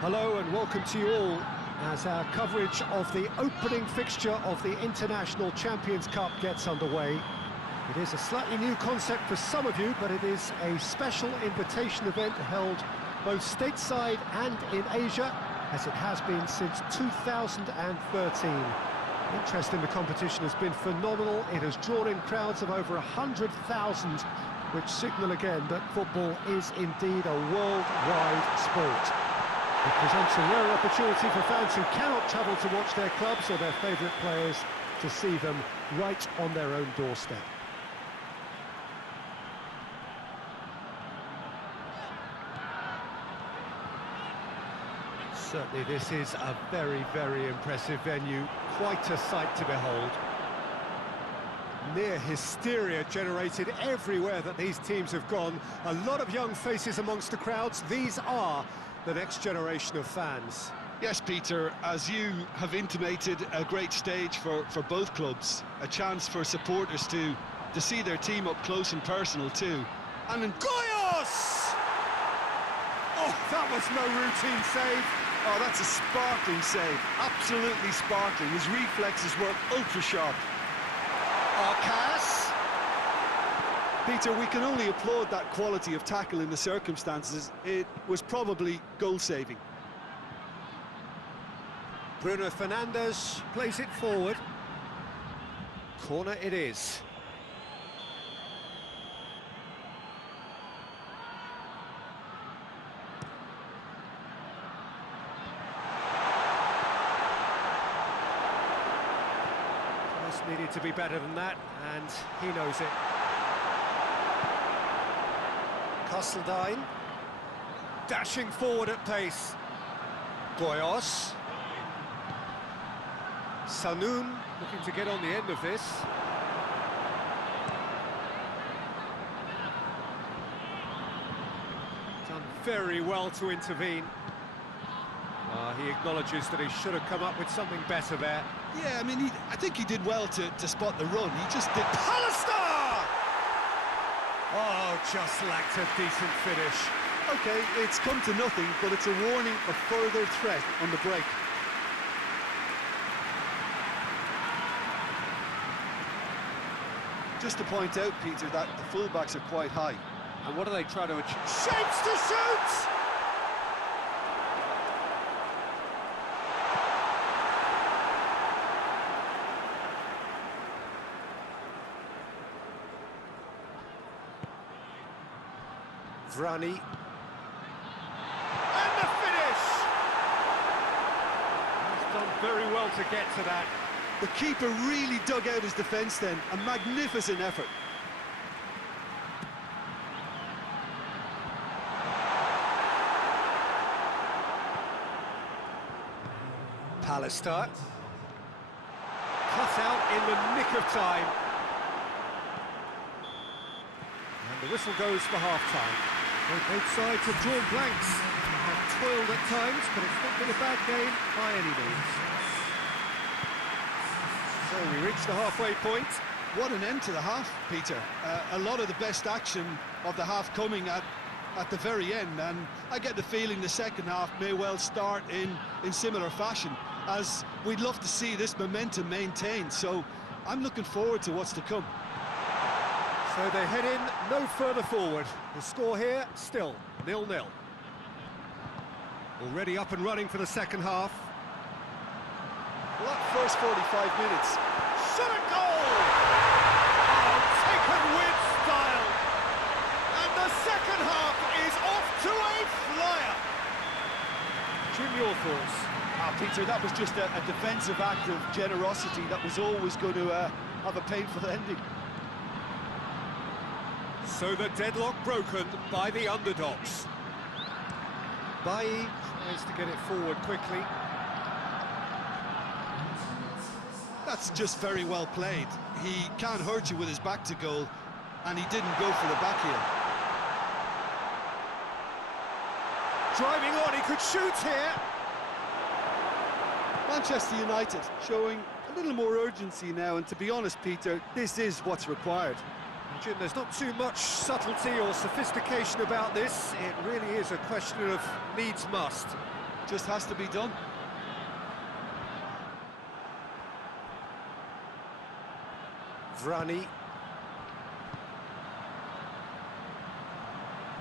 Hello and welcome to you all as our coverage of the opening fixture of the International Champions Cup gets underway. It is a slightly new concept for some of you, but it is a special invitation event held both stateside and in Asia, as it has been since 2013. Interest in the competition has been phenomenal. It has drawn in crowds of over 100,000, which signal again that football is indeed a worldwide sport. It presents a rare opportunity for fans who cannot travel to watch their clubs or their favourite players to see them right on their own doorstep. Certainly this is a very, very impressive venue, quite a sight to behold. Near hysteria generated everywhere that these teams have gone. A lot of young faces amongst the crowds. These are the next generation of fans. Yes, Peter, as you have intimated, a great stage for both clubs. A chance for supporters to see their team up close and personal too. And in Goyos! Oh, that was no routine save. Oh, that's a sparkling save. Absolutely sparkling. His reflexes were ultra-sharp. Arcas. Peter, we can only applaud that quality of tackle in the circumstances. It was probably goal-saving. Bruno Fernandes plays it forward. Corner it is. Just needed to be better than that, and he knows it. Castledine, dashing forward at pace. Goyos. Sanoun looking to get on the end of this. Done very well to intervene. He acknowledges that he should have come up with something better there. Yeah, I mean, I think he did well to spot the run. He just did... Pallister! Oh, just lacked a decent finish. OK, it's come to nothing, but it's a warning of further threat on the break. Just to point out, Peter, that the fullbacks are quite high. And what do they try to achieve? Shapes to shoot! Vrani. And the finish! He's done very well to get to that. The keeper really dug out his defence then. A magnificent effort. Pallister. Cut out in the nick of time. And the whistle goes for half-time. Both sides have drawn blanks. Have toiled at times, but it's not been a bad game by any means. So we reach the halfway point. What an end to the half, Peter. A lot of the best action of the half coming at the very end, and I get the feeling the second half may well start in similar fashion, as we'd love to see this momentum maintained. So I'm looking forward to what's to come. So they head in no further forward. The score here, still 0-0. Already up and running for the second half. Well, that first 45 minutes. Shot a goal! Oh, taken with style. And the second half is off to a flyer. Jim, your thoughts? Peter, that was just a defensive act of generosity that was always going to have a painful ending. So the deadlock broken by the underdogs. Bailly tries to get it forward quickly. That's just very well played. He can't hurt you with his back to goal, and he didn't go for the back heel. Driving on, he could shoot here. Manchester United showing a little more urgency now, and to be honest, Peter, this is what's required. Jim, there's not too much subtlety or sophistication about this. It really is a question of needs must. just has to be done. Vrani.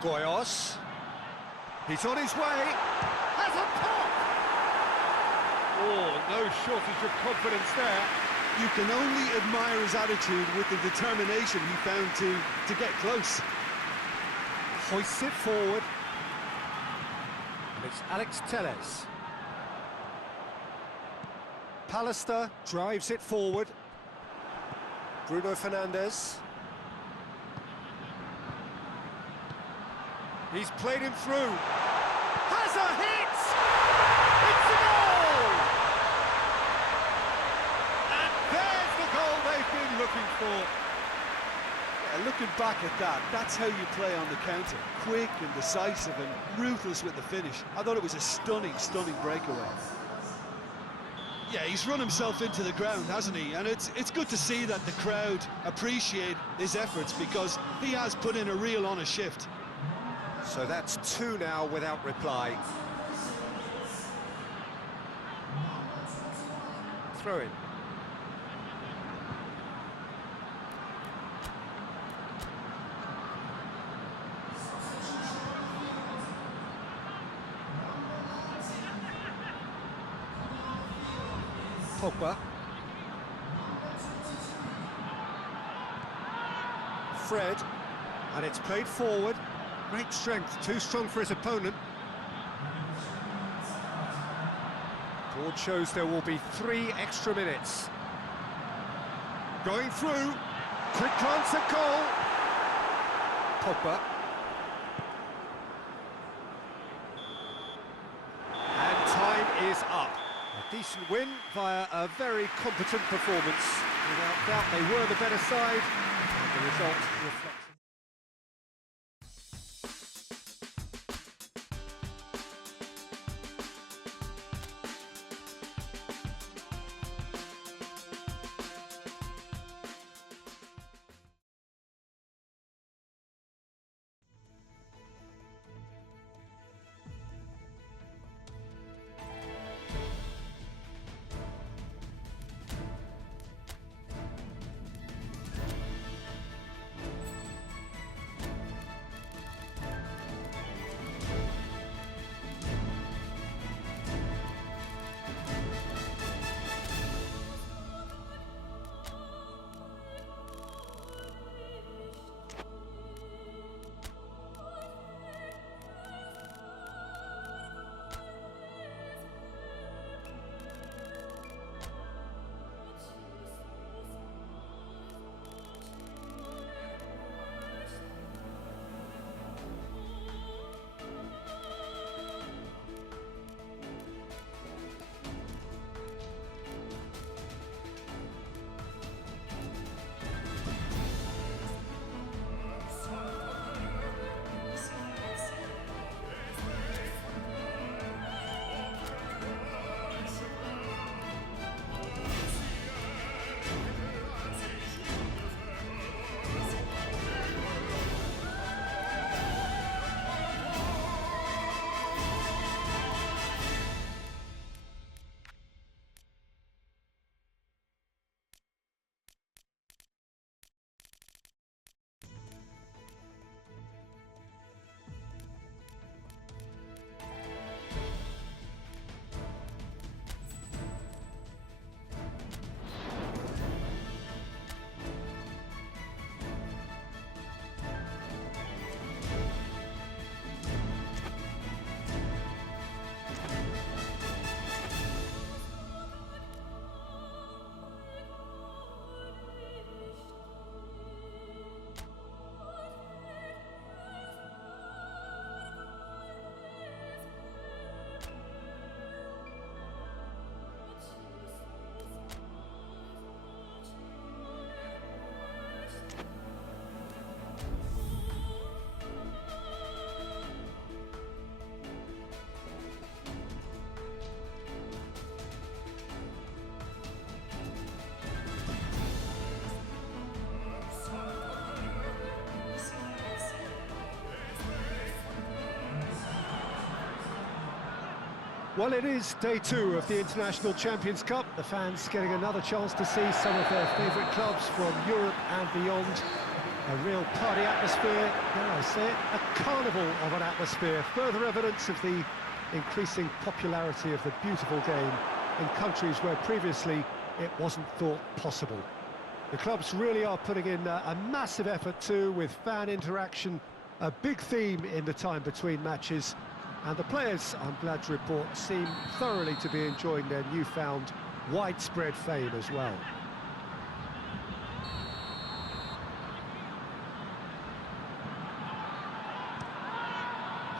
Goyos. He's on his way. Has a pop! Oh, no shortage of confidence there. You can only admire his attitude with the determination he found to get close. Hoists it forward. And it's Alex Telles. Pallister drives it forward. Bruno Fernandes. He's played him through. Has a hit! It's a goal! And there's the goal they've been looking for. Yeah, looking back at that, that's how you play on the counter. Quick and decisive and ruthless with the finish. I thought it was a stunning, stunning breakaway. Yeah, he's run himself into the ground, hasn't he? And it's good to see that the crowd appreciate his efforts, because he has put in a real honest shift. So that's two now without reply. Throw in. Pogba. Fred. And it's played forward. Great strength, too strong for his opponent. Board shows there will be 3 extra minutes. Going through. Quick glance at goal. Pogba. And time is up. A decent win via a very competent performance. Without doubt, they were the better side, and the result reflects. Well, it is day 2 of the International Champions Cup. The fans getting another chance to see some of their favourite clubs from Europe and beyond. A real party atmosphere, dare I say it, a carnival of an atmosphere. Further evidence of the increasing popularity of the beautiful game in countries where previously it wasn't thought possible. The clubs really are putting in a massive effort too, with fan interaction, a big theme in the time between matches. And the players, I'm glad to report, seem thoroughly to be enjoying their newfound widespread fame as well.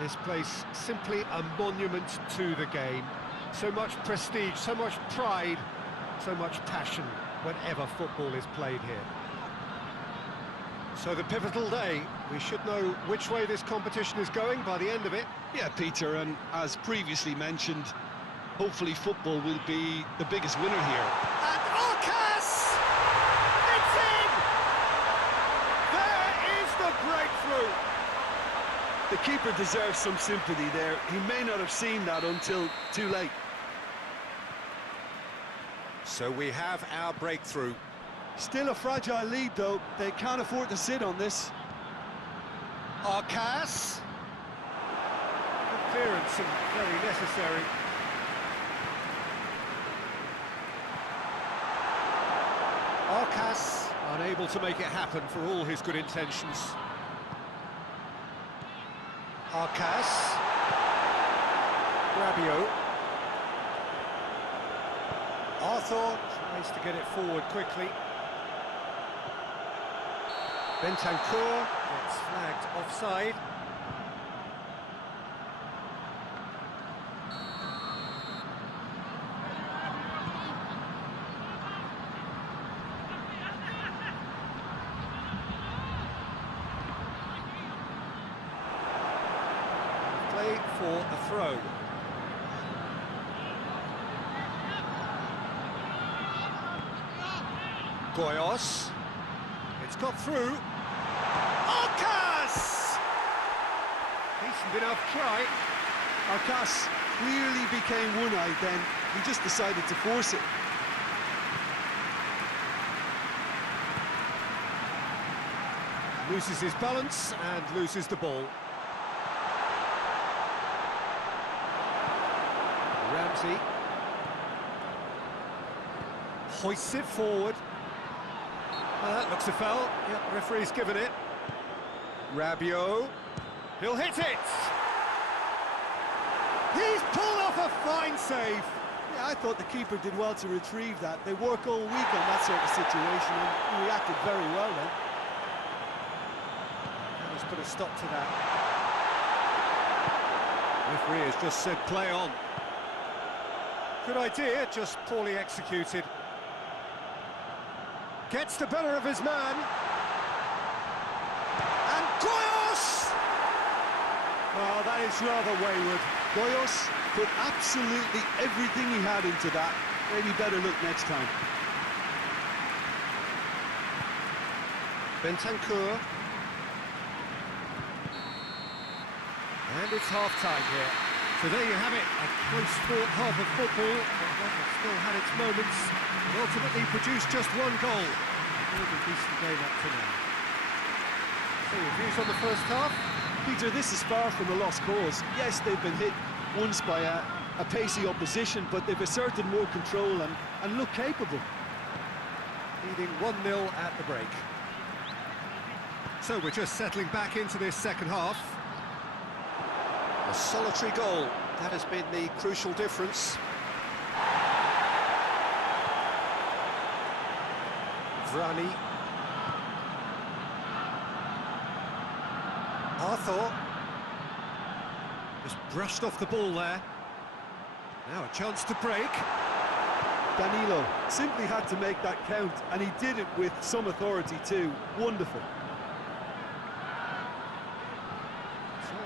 This place simply a monument to the game. So much prestige, so much pride, so much passion whenever football is played here. So the pivotal day, we should know which way this competition is going by the end of it. Yeah, Peter, and as previously mentioned, hopefully football will be the biggest winner here. And Orcas! It's in! There is the breakthrough! The keeper deserves some sympathy there. He may not have seen that until too late. So we have our breakthrough. Still a fragile lead, though. They can't afford to sit on this. Orcas! Good clearance and very necessary. Orcas unable to make it happen for all his good intentions. Orcas. Rabiot. Arthur tries to get it forward quickly. Bentancur gets flagged offside. Play for a throw. Goyos. It's got through. Orcas! Decent enough try. Arcas clearly became one-eyed then. He just decided to force it. Loses his balance and loses the ball. Ramsey hoists it forward. That looks a foul. Yep, referee's given it. Rabiot. He'll hit it! He's pulled off a fine save. Yeah, I thought the keeper did well to retrieve that. They work all week on that sort of situation, and he reacted very well then. Let's put a stop to that. Referee has just said play on. Good idea, just poorly executed. Gets the better of his man. And Goyos! Oh, that is rather wayward. Goyos put absolutely everything he had into that. Maybe better look next time. Bentancur. And it's half-time here. So there you have it, a close-fought half of football, but one that still had its moments, and ultimately produced just one goal. A really decent game up to now. So your views on the first half? Peter, this is far from a lost cause. Yes, they've been hit once by a pacey opposition, but they've asserted more control and look capable. Leading 1-0 at the break. So we're just settling back into this second half. A solitary goal, that has been the crucial difference. Vrani. Arthur. Just brushed off the ball there. Now a chance to break. Danilo simply had to make that count, and he did it with some authority too. Wonderful.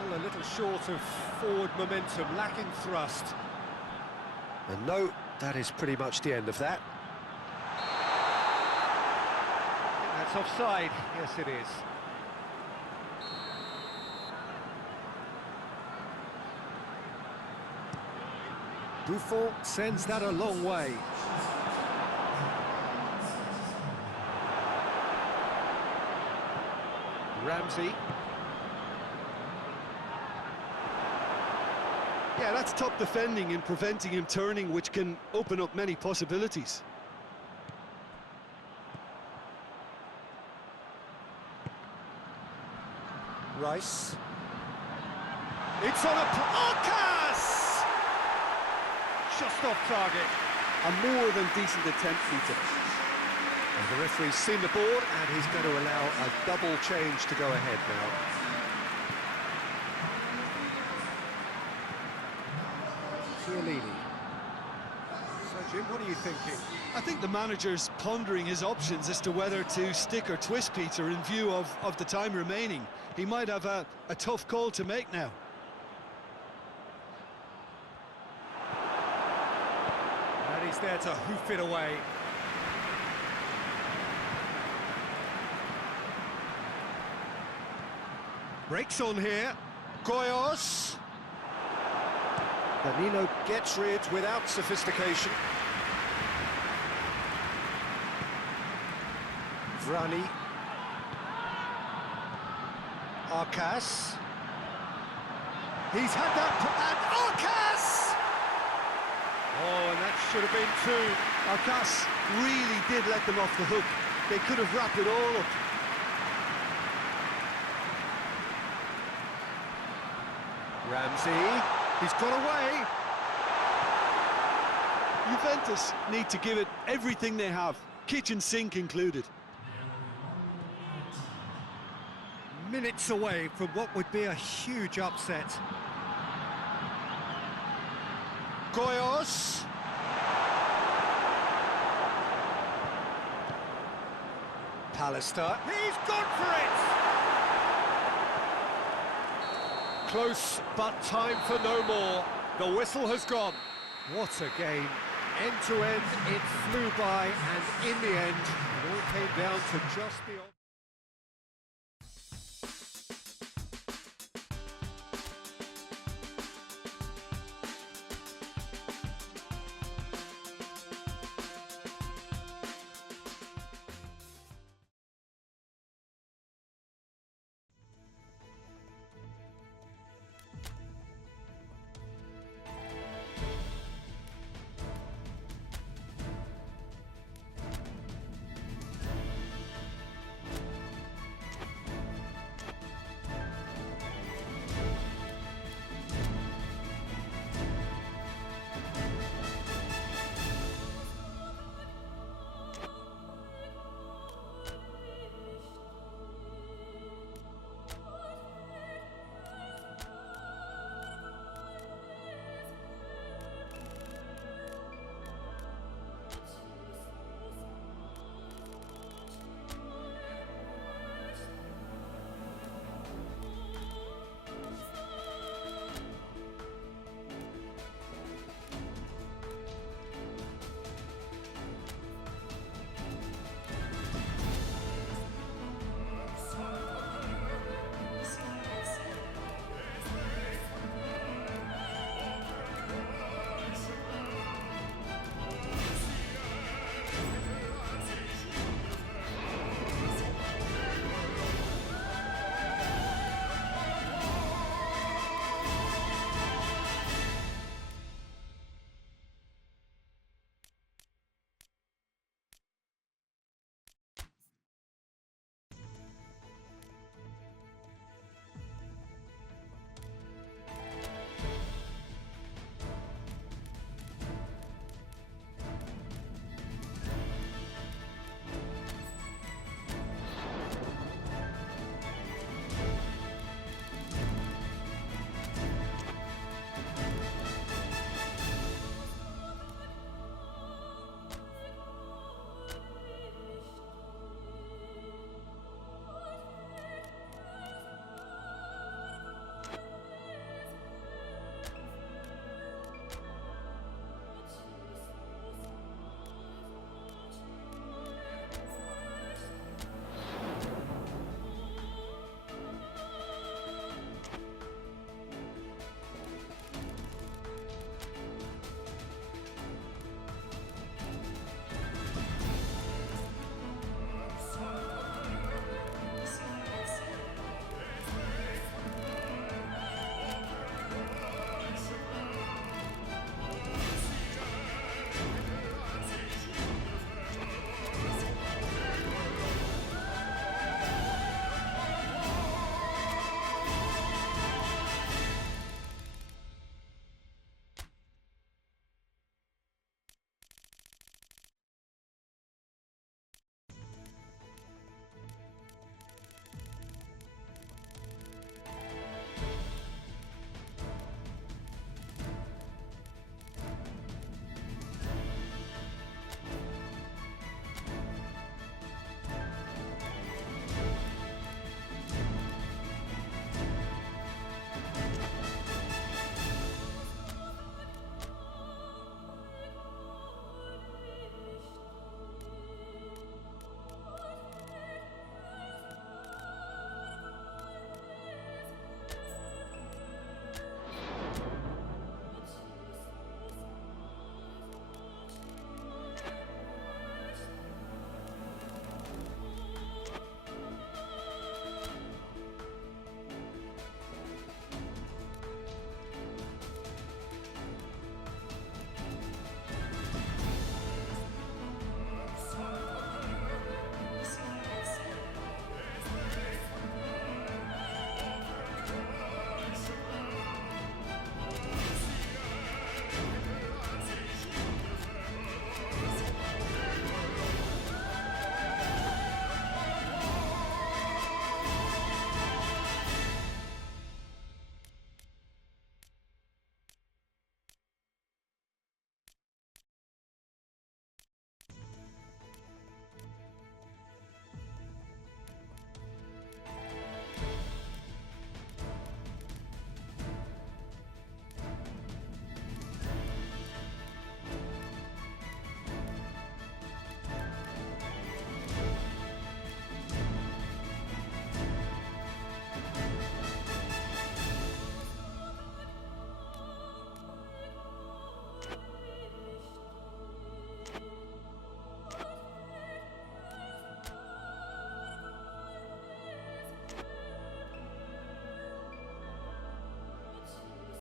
A little short of forward momentum, lacking thrust. And no, that is pretty much the end of that. I think that's offside. Yes, it is. Buffon sends that a long way. Ramsey. Yeah, that's top defending and preventing him turning, which can open up many possibilities. Rice. It's on a... Arcas! Just off target. A more than decent attempt, Peter. And the referee's seen the board, and he's going to allow a double change to go ahead now. Chiellini. So, Jim, what are you thinking? I think the manager's pondering his options as to whether to stick or twist, Peter, in view of the time remaining. He might have a tough call to make now. And he's there to hoof it away. Breaks on here. Goyos. Danilo gets rid without sophistication. Vrani. Arcas. He's had that, and Arcas! Oh, and that should have been two. Arcas really did let them off the hook. They could have wrapped it all up. Ramsey, he's got away. Juventus need to give it everything they have, kitchen sink included. Minutes away from what would be a huge upset. Goyos. Pallister. He's gone for it! Close, but time for no more. The whistle has gone. What a game. End to end, it flew by, and in the end, it all came down to just the...